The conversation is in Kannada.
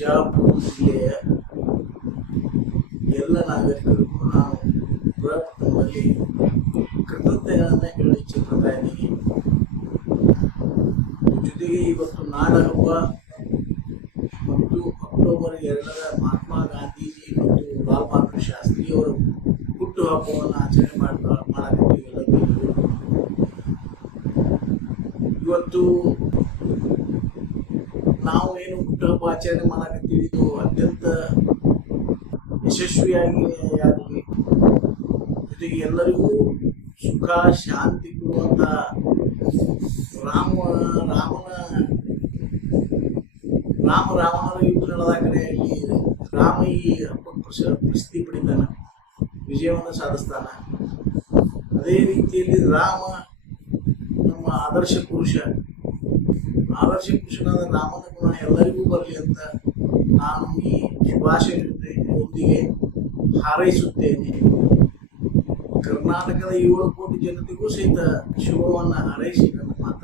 ಬಿಜಾಪುರ ಜಿಲ್ಲೆಯ ಎಲ್ಲ ನಾಗರಿಕರಿಗೂ ನಾನು ಪ್ರಥಮದಲ್ಲಿ ಕೃತಜ್ಞತೆಗಳನ್ನು ಹೇಳಿ ಇಚ್ಛಿಸ್ತಾ ಇದ್ದೀನಿ. ಜೊತೆಗೆ ಇವತ್ತು ನಾಡ ಹಬ್ಬ ಮತ್ತು ಅಕ್ಟೋಬರ್ 2ರ ಮಹಾತ್ಮ ಗಾಂಧೀಜಿ ಮತ್ತು ಲಾಲ್ ಬಹದ್ದೂರ್ ಶಾಸ್ತ್ರಿಯವರ ಹುಟ್ಟು ಹಬ್ಬವನ್ನು ಆಚರಣೆ ಮಾಡಕತ್ತೀವಿ ಎಲ್ಲ ತಿಳಿದು. ಇವತ್ತು ನಾವು ಏನು ಹುಟ್ಟುಹಬ್ಬ ಆಚರಣೆ ಮಾಡಕತ್ತೀವಿ ಇದು ಅತ್ಯಂತ ಯಶಸ್ವಿಯಾಗಿ ಆಗಲಿ, ಜೊತೆಗೆ ಎಲ್ಲರಿಗೂ ಸುಖ ಶಾಂತಿ ಕೊಡುವಂತ ರಾವಣರ ಯುದ್ಧ ನಡೆದಾಗಲೇ ಇಲ್ಲಿ ರಾಮ ಈ ಹಬ್ಬಕ್ಕೆ ಪ್ರಸಿದ್ಧಿ ಪಡಿತಾನ, ವಿಜಯವನ್ನು ಸಾಧಿಸ್ತಾನ. ಅದೇ ರೀತಿಯಲ್ಲಿ ರಾಮ ನಮ್ಮ ಆದರ್ಶ ಪುರುಷನಾದ ರಾಮನ ಗುಣ ಎಲ್ಲರಿಗೂ ಬರಲಿ ಅಂತ ನಾನು ಈ ಶುಭಾಶಯದೊಂದಿಗೆ ಹಾರೈಸುತ್ತೇನೆ. ಕರ್ನಾಟಕದ 7 ಕೋಟಿ ಜನತೆಗೂ ಸಹಿತ ಶುಭವನ್ನು ಹಾರೈಸಿ ನನ್ನ ಮಾತು